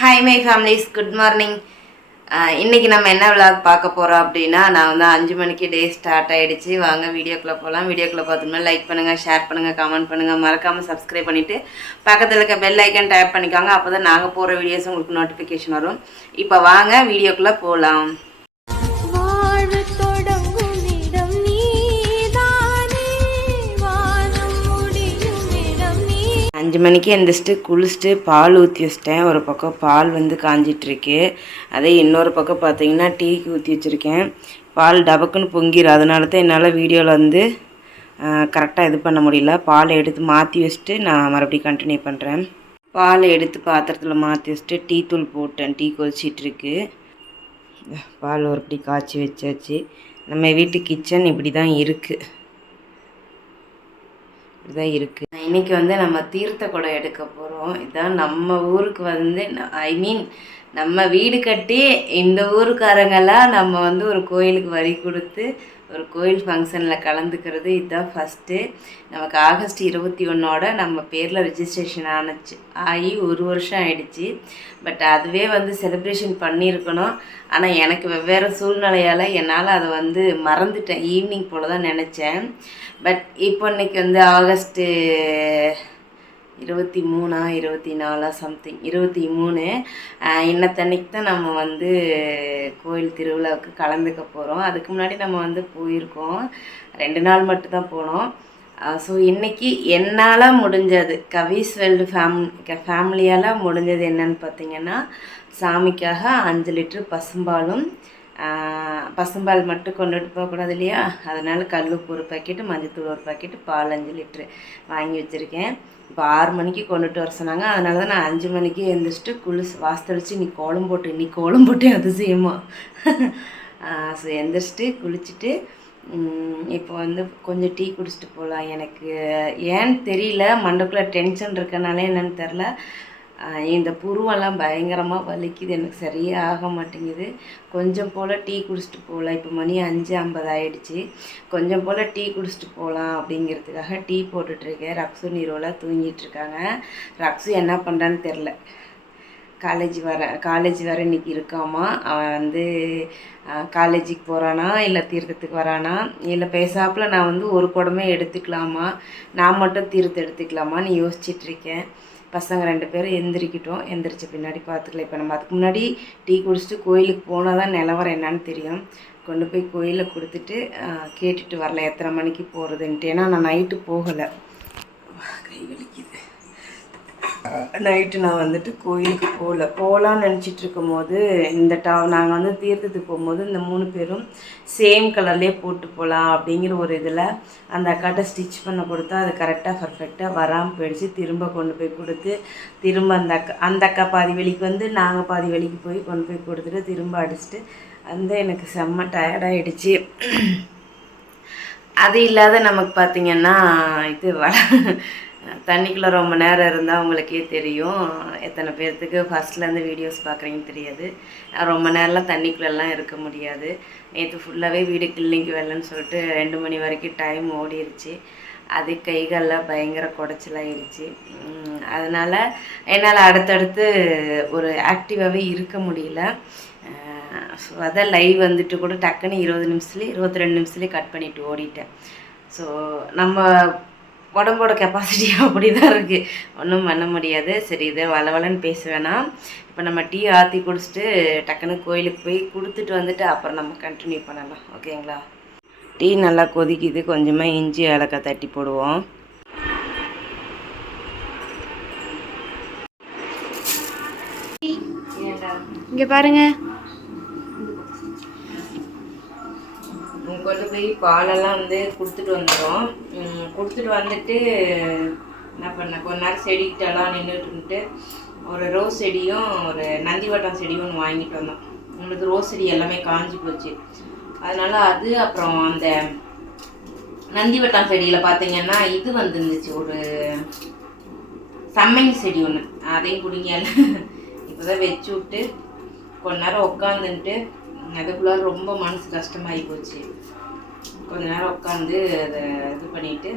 Hi my families good morning இன்றைக்கி நம்ம என்ன விளாக் பார்க்க போகிறோம் அப்படின்னா நான் வந்து அஞ்சு மணிக்கு டே ஸ்டார்ட் ஆகிடுச்சு வாங்க வீடியோக்குள்ளே போகலாம் வீடியோக்குள்ளே பார்த்தோம்னா லைக் பண்ணுங்கள் ஷேர் பண்ணுங்கள் கமெண்ட் பண்ணுங்கள் மறக்காமல் சப்ஸ்கிரைப் பண்ணிவிட்டு பக்கத்தில் இருக்க பெல் ஐக்கன் டேப் பண்ணிக்கோங்க. அப்போ தான் நாங்கள் போகிற வீடியோஸ் உங்களுக்கு நோட்டிஃபிகேஷன் வரும். இப்போ வாங்க வீடியோக்குள்ளே போகலாம் அஞ்சு மணிக்கு எந்திரிச்சிட்டு குளிச்சுட்டு பால் ஊற்றி வச்சிட்டேன். ஒரு பக்கம் பால் வந்து காஞ்சிட்ருக்கு. அதே இன்னொரு பக்கம் பார்த்தீங்கன்னா டீக்கு ஊற்றி வச்சுருக்கேன். பால் டபக்குன்னு பொங்கிடும் அதனால தான் என்னால் வீடியோவில் வந்து கரெக்டாக இது பண்ண முடியல. பாலை எடுத்து மாற்றி வச்சுட்டு நான் மறுபடியும் கண்டினியூ பண்ணுறேன் பாலை எடுத்து பாத்திரத்தில் மாற்றி வச்சுட்டு டீ தூள் போட்டேன். டீ கொதிச்சிட்ருக்கு. பால் ஒருபடி காய்ச்சி வச்சாச்சு. நம்ம வீட்டு கிச்சன் இப்படி தான் இருக்குது இப்படிதான் இருக்கு. இன்னைக்கு வந்து நம்ம தீர்த்த குடம் எடுக்க போகிறோம் இதான் நம்ம ஊருக்கு வந்து ஐ மீன் நம்ம வீடு கட்டி இந்த ஊருக்காரங்கெல்லாம் நம்ம வந்து ஒரு கோயிலுக்கு வரி கொடுத்து ஒரு கோயில் ஃபங்க்ஷனில் கலந்துக்கிறது இதுதான் ஃபஸ்ட்டு நமக்கு ஆகஸ்ட் இருபத்தி ஒன்றோட நம்ம பேரில் ரிஜிஸ்ட்ரேஷன் ஆனச்சு. ஆகி ஒரு வருஷம் ஆயிடுச்சு. பட் அதுவே வந்து செலிப்ரேஷன் பண்ணியிருக்கணும். ஆனால் எனக்கு வெவ்வேறு சூழ்நிலையால் என்னால் அதை வந்து மறந்துட்டேன். ஈவினிங் போல் தான் நினச்சேன். பட் இப்போ இன்றைக்கி வந்து ஆகஸ்ட்டு இருபத்தி மூணா இருபத்தி நாலா சம்திங் இருபத்தி மூணு இன்னத்தன்னைக்கு தான் நம்ம வந்து கோயில் திருவிழாவுக்கு கலந்துக்க போகிறோம் அதுக்கு முன்னாடி நம்ம வந்து போயிருக்கோம். ரெண்டு நாள் மட்டும்தான் போனோம். ஸோ இன்றைக்கி என்னால் முடிஞ்சது கவிஸ் வேர்ல்டு ஃபேம் ஃபேமிலியால் முடிஞ்சது என்னன்னு பார்த்தீங்கன்னா சாமிக்காக அஞ்சு லிட்ரு பசும்பாலும் பசும்பால் மட்டும் கொண்டுட்டு போகக்கூடாது இல்லையா? அதனால் கல்லுப்பு ஒரு பாக்கெட்டு மஞ்சத்தூள் ஒரு பாக்கெட்டு பால் அஞ்சு லிட்ரு வாங்கி வச்சுருக்கேன். இப்போ ஆறு மணிக்கு கொண்டுட்டு வர சொன்னாங்க. அதனால தான் நான் அஞ்சு மணிக்கு எழுந்திரிச்சிட்டு குளிச்சு வாசத்தளிச்சு நீ கோலம் போட்டு நீ கோலம் போட்டு அதிசயமா. ஸோ எந்திரிச்சிட்டு குளிச்சுட்டு இப்போ வந்து கொஞ்சம் டீ குடிச்சிட்டு போகலாம் எனக்கு. ஏன்னு தெரியல மண்டக்குள்ளே டென்ஷன் இருக்கனாலே என்னன்னு தெரில இந்த புருவெல்லாம் பயங்கரமாக வலிக்குது. எனக்கு சரியாக ஆக மாட்டேங்குது. கொஞ்சம் போல் டீ குடிச்சிட்டு போகலாம். இப்போ மணி அஞ்சு ஐம்பது ஆயிடுச்சு. கொஞ்சம் போல் டீ குடிச்சிட்டு போகலாம் அப்படிங்கிறதுக்காக டீ போட்டுட்ருக்கேன். ரக்ஸு நீரோவில் தூங்கிட்டு இருக்காங்க ரக்ஸு என்ன பண்ணுறான்னு தெரில. காலேஜ் வர காலேஜ் வர இன்னைக்கு இருக்காமா? அவன் வந்து காலேஜுக்கு போகிறானா இல்லை தீர்த்தத்துக்கு வரானா? இல்லை பேசாப்புல நான் வந்து ஒரு குடமே எடுத்துக்கலாமா? நான் மட்டும் தீர்த்தம் எடுத்துக்கலாமான்னு யோசிச்சிட்ருக்கேன். பசங்க ரெண்டு பேரும் எந்திரிக்கிட்டோம். எந்திரிச்ச பின்னாடி பார்த்துக்கலாம். இப்போ நம்ம அதுக்கு முன்னாடி டீ குடிச்சிட்டு கோயிலுக்கு போனால் தான் நிலவரம் என்னன்னு தெரியும். கொண்டு போய் கோயிலில் கொடுத்துட்டு கேட்டுட்டு வரல எத்தனை மணிக்கு போகிறதுன்ட்டு ஏன்னா நான் நைட்டு போகலை கை வலிக்குது நைட்டு நான் வந்துட்டு கோயிலுக்கு போகல. போகலான்னு நினச்சிட்டு இருக்கும்போது இந்த டா நாங்கள் வந்து தீர்த்தத்துக்கு போகும்போது இந்த மூணு பேரும் சேம் கலர்லேயே போட்டு போகலாம் அப்படிங்கிற ஒரு இதில் அந்த அக்காட்ட ஸ்டிச் பண்ண கொடுத்தா அது கரெக்டாக பர்ஃபெக்டாக வராமல் போயிடுச்சு. திரும்ப கொண்டு போய் கொடுத்து திரும்ப அந்த அக்கா அந்த அக்கா பாதி வெளிக்கு வந்து நாங்கள் பாதி வெளிக்கு போய் கொண்டு போய் கொடுத்துட்டு திரும்ப அடிச்சுட்டு வந்து எனக்கு செம்ம டயர்டாகிடுச்சு அது இல்லாத நமக்கு பார்த்திங்கன்னா இது வ தண்ணிக்குள்ளே ரொம்ப நேரம் இருந்தால் உங்களுக்கே தெரியும். எத்தனை பேர்த்துக்கு ஃபஸ்ட்லேருந்து வீடியோஸ் பார்க்குறீங்கன்னு தெரியாது. ரொம்ப நேரம்லாம் தண்ணிக்குள்ளெல்லாம் இருக்க முடியாது. நேற்று ஃபுல்லாகவே வீடு கிள்ளிங்க்கு வரலன்னு சொல்லிட்டு ரெண்டு மணி வரைக்கும் டைம் ஓடிடுச்சு அது கைகளில் பயங்கர குடைச்சலாயிருச்சு அதனால் என்னால் அடுத்தடுத்து ஒரு ஆக்டிவாகவே இருக்க முடியல. ஸோ அதான் லைவ் வந்துட்டு கூட டக்குன்னு இருபது நிமிஷத்துலேயே இருபத்தி ரெண்டு நிமிஷத்துலேயே கட் பண்ணிவிட்டு ஓடிட்டேன். ஸோ நம்ம உடம்போட கெப்பாசிட்டி அப்படி தான் இருக்குது ஒன்றும் பண்ண முடியாது. சரி இதை வளவலன்னு பேச வேணாம். இப்போ நம்ம டீ ஆற்றி குடிச்சிட்டு டக்குன்னு கோயிலுக்கு போய் கொடுத்துட்டு வந்துட்டு அப்புறம் நம்ம கண்டினியூ பண்ணலாம். ஓகேங்களா? டீ நல்லா கொதிக்குது. கொஞ்சமாக இஞ்சி ஏலக்காய் தட்டி போடுவோம். இங்கே பாருங்கள் கொண்டு போய் பாலெல்லாம் வந்து கொடுத்துட்டு வந்துடும் கொடுத்துட்டு வந்துட்டு என்ன பண்ணேன் கொஞ்ச நேரம் செடிக்கிட்டலாம் நின்றுட்டு ஒரு ரோஸ் செடியும் ஒரு நந்திவட்டம் செடியும் ஒன்று வாங்கிட்டு வந்தோம். உங்களுக்கு ரோஸ் செடி எல்லாமே காஞ்சி போச்சு. அதனால அது அப்புறம் அந்த நந்திவட்டம் செடியில் பார்த்தீங்கன்னா இது வந்துருந்துச்சு. ஒரு சம்மங்கி செடி ஒன்று அதையும் குடிங்க. இப்போ தான் வச்சு விட்டு கொஞ்ச நேரம் உட்காந்துன்ட்டு அதுக்குள்ளே ரொம்ப மனசு கஷ்டமாகி போச்சு. கொஞ்ச நேரம் உட்காந்து அதை இது பண்ணிட்டு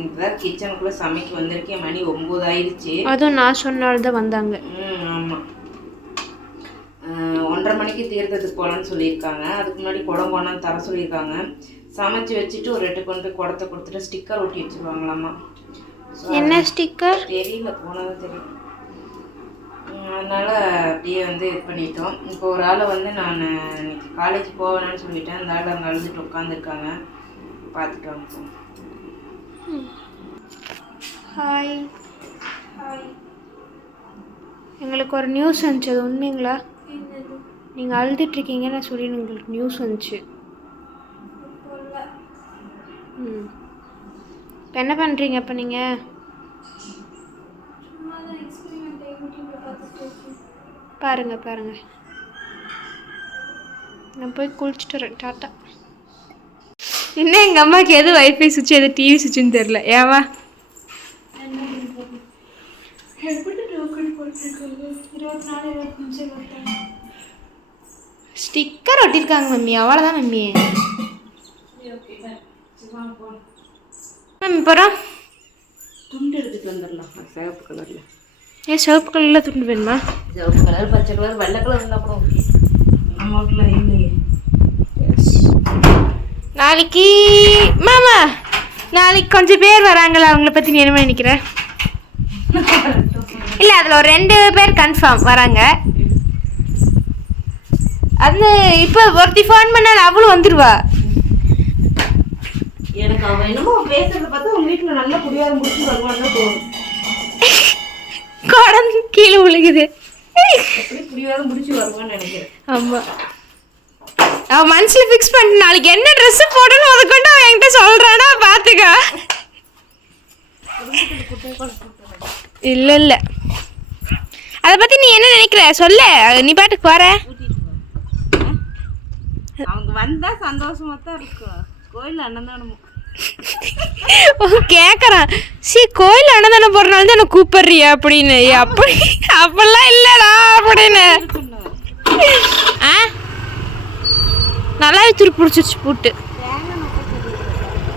இப்போதான் கிச்சனுக்குள்ளே சமைக்க வந்திருக்கேன் மணி ஒம்பது ஆயிடுச்சு. அதுவும் நான் சொன்னால்தான் வந்தாங்க. ம் ஆமாம் ஒன்றரை மணிக்கு தீர்த்தத்துக்கு போகலான்னு சொல்லியிருக்காங்க. அதுக்கு முன்னாடி குடம் கொண்டாந்து தர சொல்லியிருக்காங்க. சமைச்சு வச்சுட்டு ஒரு எட்டு கொண்டு குடத்தை கொடுத்துட்டு ஸ்டிக்கர் ஒட்டி வச்சுருவாங்களாம்மா என்ன ஸ்டிக்கர் தெரியல போனதான் தெரியும் உம், அதனால அப்படியே வந்து இது பண்ணிட்டோம். இப்போ ஒரு ஆளை வந்து நான் இன்னைக்கு காலேஜ் போவேன்னு சொல்லிட்டேன் அந்த ஆள் அங்கே அழுதுட்டு உட்காந்துருக்காங்க பார்த்துட்டு வந்துட்டோம் ஹாய் ஹாய் எங்களுக்கு ஒரு நியூஸ் வந்துச்சு. அது உண்மைங்களா? நீங்கள் அழுதுட்ருக்கீங்கன்னு சொல்லி உங்களுக்கு நியூஸ் வந்துச்சு. ம். இப்போ என்ன பண்ணுறீங்க இப்போ நீங்கள் பாருங்க பாருங்க. நான் போய் குளிச்சுட்டு வரேன். டாட்டா. இன்னும் எங்கள் அம்மாவுக்கு எது வைஃபை சுவிட்ச் எது டிவி சுவிட்சுன்னு தெரில ஏவா ஸ்டிக்கர் ஒட்டியிருக்காங்க மம்மி. அவ்வளோதான் மம்மி. மேம் அப்புறம் துண்டு எடுத்துட்டு வந்துடலாம். சிவப்பு கலரில் ஏன் சிவப்பு கலரில் துண்டு வேணுமா? சிவப்பு கலர் பச்சை கலர் வெள்ளை கலர் இருந்தால் கூட ஓகே நம்ம வீட்டில் நாளைக்கு மாமா நாளைக்கு கொஞ்சம் பேர் வராங்களா? அவங்கள பற்றி நீ என்ன நினைக்கிற? இல்லை அதில் ஒரு ரெண்டு பேர் கன்ஃபார்ம் வராங்க. அது இப்போ ஒருத்தி ஃபோன் பண்ணால் அவளும் வந்துடுவா எனக்கு அவன் என்னமோ பேசுறத பார்த்தா உங்க வீட்டில் நல்ல குடியார முடிச்சு வருவான்னு தோணும் குடம் கீழே விழுகுது. குடியார முடிச்சு வருவான்னு நினைக்கிறேன். ஆமாம் அவன் மனசில் ஃபிக்ஸ் பண்ணிட்டு நாளைக்கு என்ன ட்ரெஸ் போடணும் அதை கொண்டு அவன் என்கிட்ட சொல்கிறானா பார்த்துக்க இல்லை இல்லை. அதை பற்றி நீ என்ன நினைக்கிற? சொல்ல. நீ பாட்டுக்கு வர அவங்க வந்தா சந்தோஷமா தான் இருக்கும். கோயில் அன்னதானமும் கேட்குறான் சி கோயில் அன்னதானம் போடுறனால தான் கூப்பிடுறியா அப்படின்னு. அப்படி அப்படிலாம் இல்லைடா அப்படின்னு ஆ நல்லாவே துரு பிடிச்சிருச்சு பூட்டு.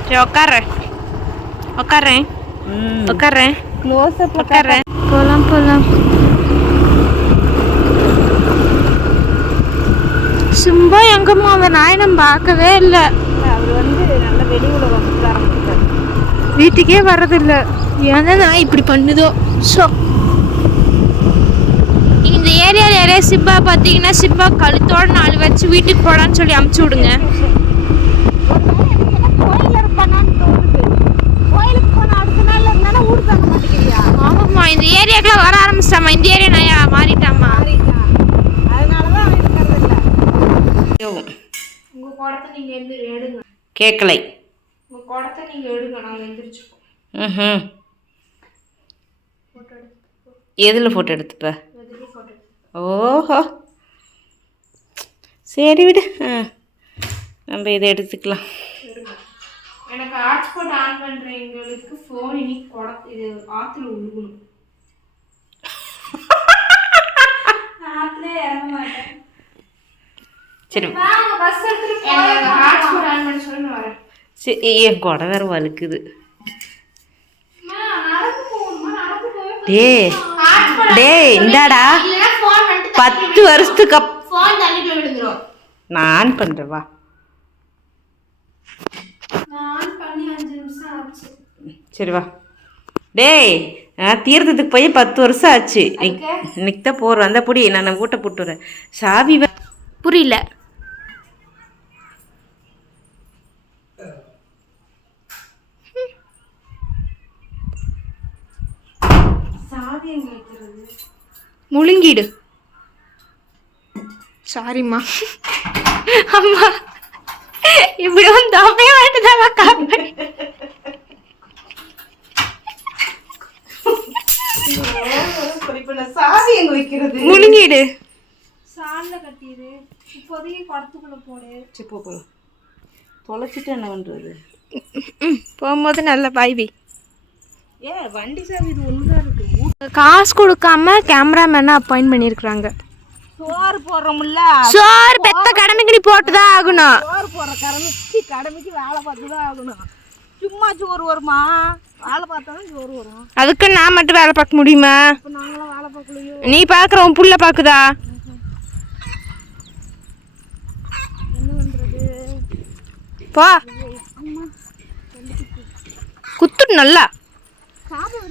சரி உட்கார்றேன் க்ளோஸ் அப் உட்கார்றேன் போகலாம் போகலாம் சும்மா எங்கம்மா அந்த நாயை நம்ம பார்க்கவே இல்லை. அவர் வந்து நல்ல வெளி உலகம் வீட்டுக்கே வர்றதில்ல. ஏன்னா நான் இப்படி பண்ணுதோ? ஸோ ஏரியாவில் யாரையா சிம்பா பார்த்தீங்கன்னா சிம்பா கழுத்தோட நாலு வச்சு வீட்டுக்கு போடான்னு சொல்லி அமுச்சு விடுங்க. ஆமாம்மா இந்த ஏரியாக்கெல்லாம் வர ஆரம்பிச்சிட்டாமா இந்த ஏரியா நான் மாறிட்டாமா அதனால தான் அவன் இருக்கிறது இல்லை உங்கள் குடத்தை நீங்கள் எந்த எடுங்க. கேட்கலை உங்கள் குடத்தை நீங்கள் எடுங்க நாங்கள் எந்திரிச்சுப்போம். ம் எதில் ஃபோட்டோ எடுத்துப்ப? ஓஹோ. சரி விடு. ஆ நம்ம இதை எடுத்துக்கலாம். எனக்கு ஹாட்ஸ்பாட் ஆன் பண்ணுறவங்களுக்கு ஃபோன் இன்னைக்கு குட இது ஆற்றுல உழுகணும். ஆற்றுல இறங்க மாட்டேன். சரி. பஸ் எடுத்துட்டு ஹாட்ஸ்பாட் ஆன் பண்ண சொல்லி நான் வரேன். சரி என் குடை வேறு வலுக்குது. டே டேய் இந்தாடா. பத்து வருஷத்துக்கு அப் நான் பண்ணுறேன் வா. நான் பண்ணி அஞ்சு நிமிஷம் ஆச்சு. சரி வா. டேய் நான் தீர்த்தத்துக்கு போய் பத்து வருஷம் ஆச்சு. இன்னைக்கு தான் போகிறோம் அந்த பொடி நான் வீட்டை போட்டு வரேன். சாவி வே- புரியல. முழுங்கிடு. சாரிம்மா அம்மா இப்படி வந்து அப்படியே வேண்டுதான் காப்பேன் சாவி எங்க வைக்கிறது? முழுங்கிடு. சாலில் கட்டிடு. இப்போதைக்கு குடத்துக்குள்ள போடு. சரி போ போலாம் தொலைச்சிட்டு என்ன பண்ணுறது ம் போகும்போது நல்ல பாய்வி ஏ வண்டி சாவி இது ஒன்று தான் இருக்கு. காசு கொடுக்காம கேமராமேனை அப்பாயிண்ட் பண்ணியிருக்கிறாங்க. சோறு போடுறோம்ல. சோறு பெத்த கடமைக்கு போட்டு தான் ஆகணும். சோறு போடுற கடமைக்கு கடமைக்கு வேலை பார்த்து தான் ஆகணும். சும்மா சோறு வருமா? வேலை பார்த்தா சோறு வரும். அதுக்கு நான் மட்டும் வேலை பார்க்க முடியுமா? நாங்களும் வேலை பார்க்கலையோ? நீ பார்க்குற உன் புள்ள பார்க்குதா? போ. குத்துட்டு நல்லா. சாப்பிட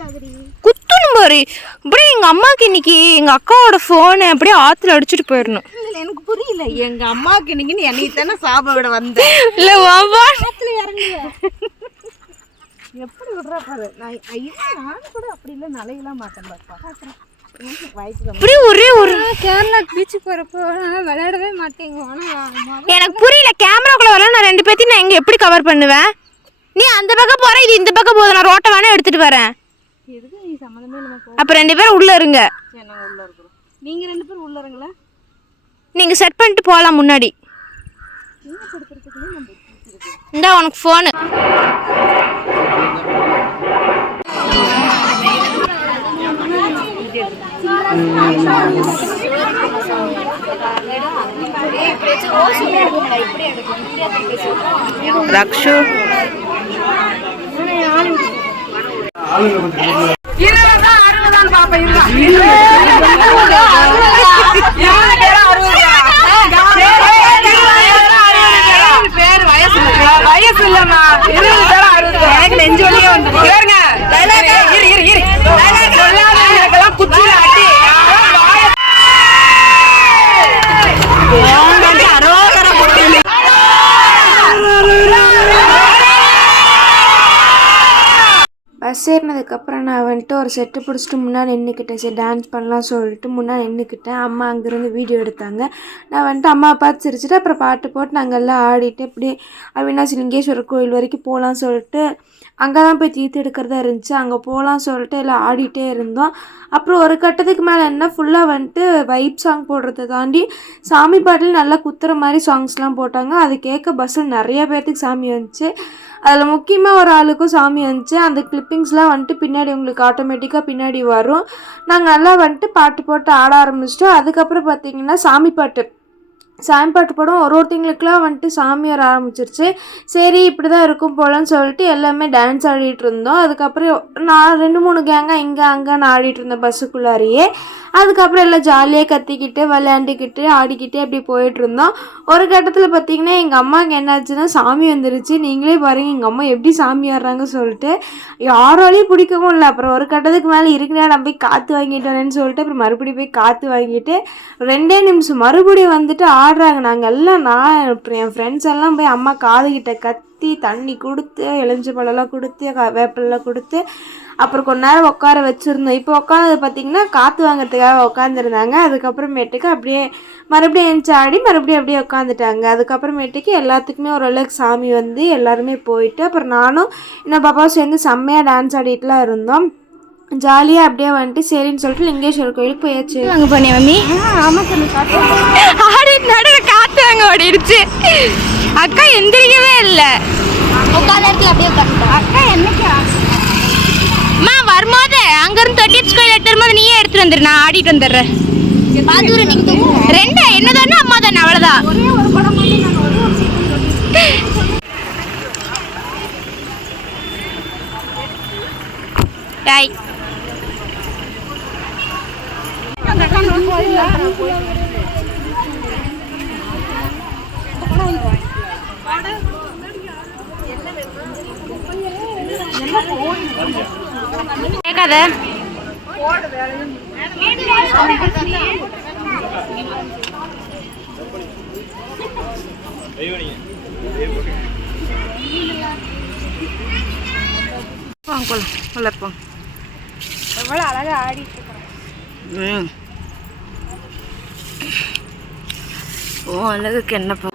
பாரு. அப்படியே எங்க அம்மாக்கு இன்னைக்கு எங்க அக்காவோட போனை அப்படியே ஆத்துல அடிச்சுட்டு போயிடணும். எனக்கு புரியல. எங்க அம்மாவுக்கு இன்னைக்கு என்னை தானே சாப்பிட விட வந்தேன் இல்ல வாவா எப்படி விடுறா பாரு. நான் ஐயோ நானும் கூட அப்படி இல்லை. நலையெல்லாம் மாட்டேன் அப்படியே ஒரே ஒரு கேரளா பீச்சுக்கு போகிறப்போ நான் விளையாடவே மாட்டேங்க ஆனால் எனக்கு புரியல. கேமராக்குள்ள வரல. நான் ரெண்டு பேத்தையும் நான் எங்க எப்படி கவர் பண்ணுவேன்? நீ அந்த பக்கம் போற இது இந்த பக்கம் போதும் நான் ரோட்டை வேணா எடுத்துட்டு வரேன். சம்மந்தமே நம்ம போ. அப்ப ரெண்டு பேரும் உள்ள இருங்க. சரி நாங்கள் உள்ள இருக்கிறோம். நீங்கள் ரெண்டு பேரும் உள்ள இருங்களா. நீங்க செட் பண்ணிட்டு போகலாம் முன்னாடி. இந்தா உனக்கு ஃபோனு ரக்ஷு. வயசு இல்லம்மா இருபது பேரும் அறுபது எனக்கு நெஞ்சு வலியே வந்து பஸ் ஏறினதுக்கப்புறம் நான் வந்துட்டு ஒரு செட்டு பிடிச்சிட்டு முன்னாடி நின்றுக்கிட்டேன் சரி டான்ஸ் பண்ணலாம் சொல்லிட்டு முன்னாடி நின்றுக்கிட்டேன் அம்மா அங்கேருந்து வீடியோ எடுத்தாங்க. நான் வந்துட்டு அம்மா பார்த்து சிரிச்சிட்டு அப்புறம் பாட்டு போட்டு நாங்கள் எல்லாம் ஆடிட்டு இப்படி அவினாசி லிங்கேஸ்வரர் கோயில் வரைக்கும் போகலாம் சொல்லிட்டு அங்கே தான் போய் தீர்த்து எடுக்கிறதா இருந்துச்சு. அங்கே போகலாம் சொல்லிட்டு எல்லாம் ஆடிட்டே இருந்தோம். அப்புறம் ஒரு கட்டத்துக்கு மேலே என்ன ஃபுல்லாக வந்துட்டு வைப் சாங் போடுறத தாண்டி சாமி பாட்டில் நல்லா குத்துற மாதிரி சாங்ஸ்லாம் போட்டாங்க. அது கேட்க பஸ்ஸில் நிறைய பேர்த்துக்கு சாமி வந்துச்சு. அதில் முக்கியமாக ஒரு ஆளுக்கும் சாமி வந்துச்சு. அந்த கிளிப்பிங்ஸ்லாம் வந்துட்டு பின்னாடி உங்களுக்கு ஆட்டோமேட்டிக்காக பின்னாடி வரும். நாங்கள் நல்லா வந்துட்டு பாட்டு போட்டு ஆட ஆரம்பிச்சிட்டோம். அதுக்கப்புறம் பார்த்தீங்கன்னா சாமி பாட்டு சாமி பாட்டு படம் ஒரு ஒருத்தங்களுக்குலாம் வந்துட்டு சாமி வர ஆரம்பிச்சிருச்சு. சரி இப்படி தான் இருக்கும் போலன்னு சொல்லிட்டு எல்லாமே டான்ஸ் ஆடிட்டு இருந்தோம். அதுக்கப்புறம் நான் ரெண்டு மூணு கேங்காக இங்கே அங்கேன்னு ஆடிட்டு இருந்தேன் பஸ்ஸுக்குள்ளாரியே. அதுக்கப்புறம் எல்லாம் ஜாலியாக கத்திக்கிட்டு விளையாண்டுக்கிட்டு ஆடிக்கிட்டே அப்படி போயிட்டு இருந்தோம். ஒரு கட்டத்தில் பார்த்தீங்கன்னா எங்கள் அம்மாவுக்கு என்னாச்சுன்னா சாமி வந்துருச்சு. நீங்களே பாருங்கள் எங்கள் அம்மா எப்படி சாமி ஆடுறாங்க சொல்லிட்டு. யாராலையும் பிடிக்கவும் இல்லை. அப்புறம் ஒரு கட்டத்துக்கு மேலே இருக்குன்னா நான் போய் காற்று வாங்கிட்டு வரேன்னு சொல்லிட்டு அப்புறம் மறுபடியும் போய் காற்று வாங்கிட்டு ரெண்டே நிமிஷம் மறுபடியும் வந்துட்டு ஆடுறாங்க நாங்கள் எல்லாம் நான் என் ஃப்ரெண்ட்ஸ் எல்லாம் போய் அம்மா காதுகிட்ட கத்தி தண்ணி கொடுத்து எலுமிச்சை பழம்லாம் கொடுத்து க- கொடுத்து அப்புறம் கொஞ்ச நேரம் உட்கார வச்சுருந்தோம். இப்போ உட்காந்தது பார்த்தீங்கன்னா காற்று வாங்குறதுக்காக உட்காந்துருந்தாங்க அதுக்கப்புறமேட்டுக்கு அப்படியே மறுபடியும் எழுந்துச்சு ஆடி மறுபடியும் அப்படியே உட்காந்துட்டாங்க அதுக்கப்புறமேட்டுக்கு எல்லாத்துக்குமே ஓரளவுக்கு சாமி வந்து எல்லாருமே போயிட்டு அப்புறம் நானும் இன்னும் பாப்பாவும் சேர்ந்து செம்மையாக டான்ஸ் ஆடிட்டுலாம் இருந்தோம். ஜாலியாக அப்படியே வந்துட்டு சரின்னு சொல்லிட்டு லிங்கேஸ்வரர் கோயிலுக்கு போயாச்சு. அங்க போனே மம்மி? ஆடி நடுவில் காத்து அங்க ஓடிடுச்சு. அக்கா எந்திரிக்கவே இல்லை. உட்காந்த இடத்துல அப்படியே உட்காந்துட்டோம் அக்கா என்னைக்கு? அம்மா வரும்போது அங்கிருந்து தொட்டிச்சு கோயில் எடுத்துட்டு வரும்போது நீயே எடுத்துட்டு வந்துரு நான் ஆடிட்டு வந்துடுறேன். ரெண்டு என்ன தானே அம்மா தானே அவ்வளோதான் டாய் கேட்காத. போலாம் உள்ள போங்க எவ்வளோ அழகா ஆடிட்டு இருக்கோம். ம். ஓ அழகுக்கு என்ன அரோகரா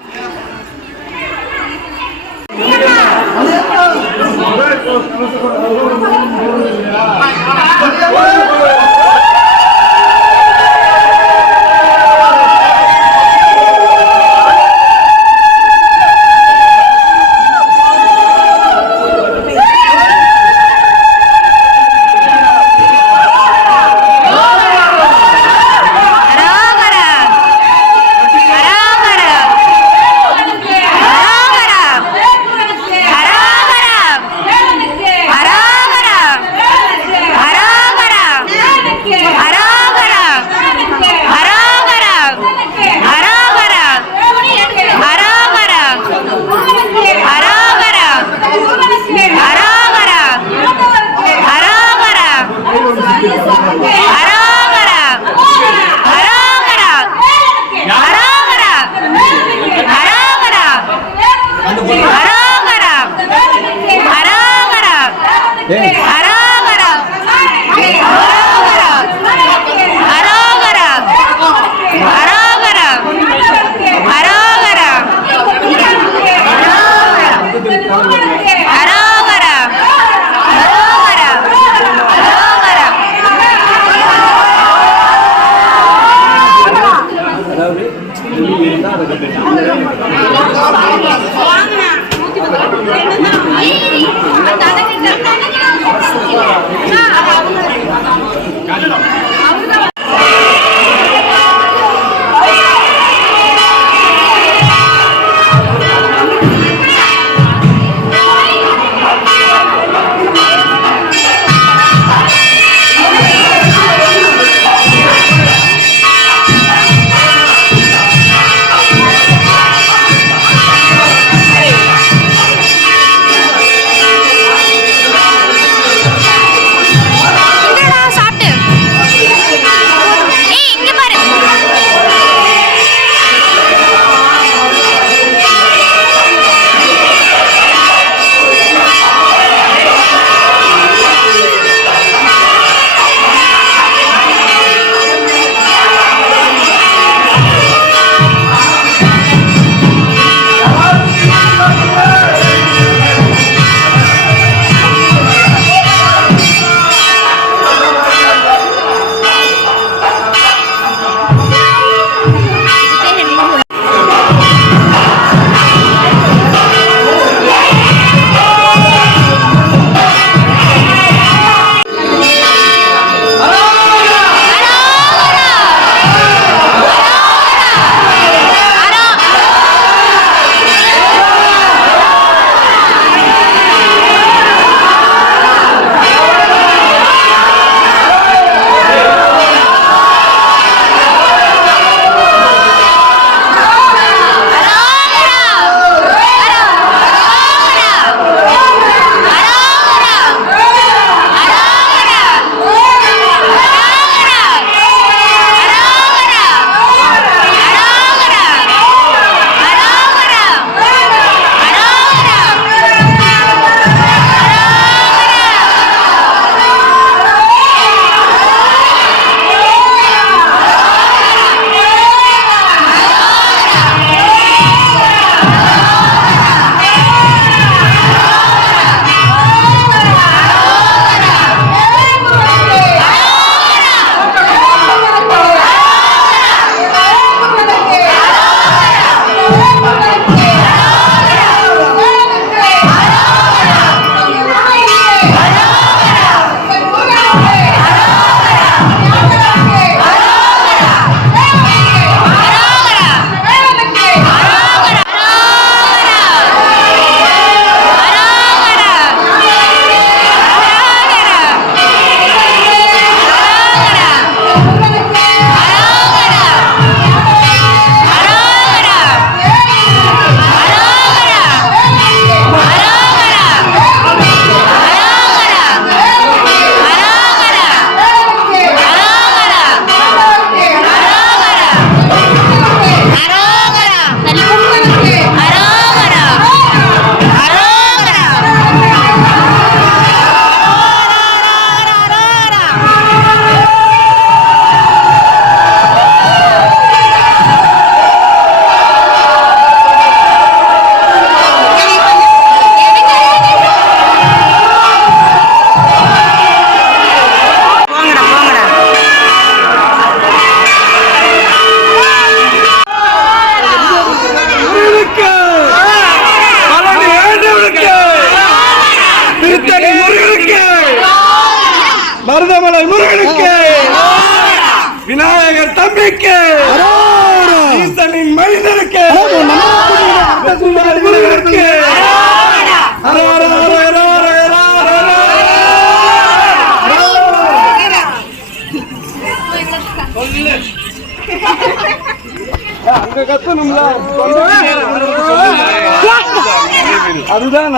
அதுதான்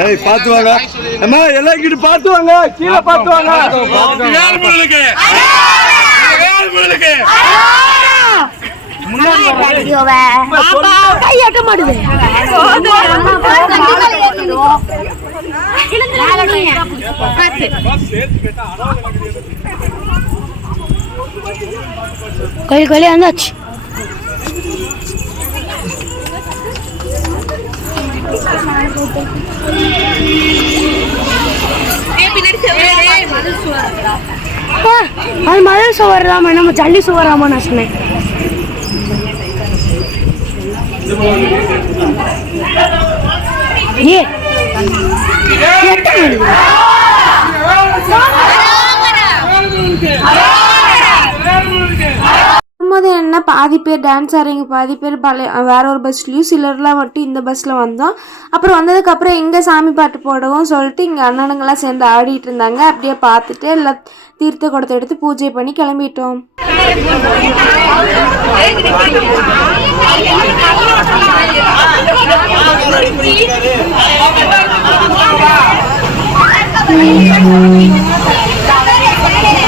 ஏய் பாத்து வாங்க. அம்மா எல்லாம் கிட்ட பாத்து வாங்க. கீழே பாத்து வாங்க. கோயில் கோயிலே வந்தாச்சு அது மதில் சுவர் தான் நம்ம ஜல்லி சுவர் தான் நான் சொன்னேன் வரும்போது ஆனால் பாதி பேர் டான்ஸ் ஆடுறவங்க பாதி பேர் பழைய வேற ஒரு பஸ்லேயும் சிலர்லாம் மட்டும் இந்த பஸ்ஸில் வந்தோம் அப்புறம் வந்ததுக்கப்புறம் எங்கே சாமி பாட்டு போடவும் சொல்லிட்டு இங்கே அண்ணனுங்களாம் சேர்ந்து ஆடிட்டு இருந்தாங்க அப்படியே பார்த்துட்டு எல்லாம் தீர்த்த குடத்தை எடுத்து பூஜை பண்ணி கிளம்பிட்டோம் Thank you.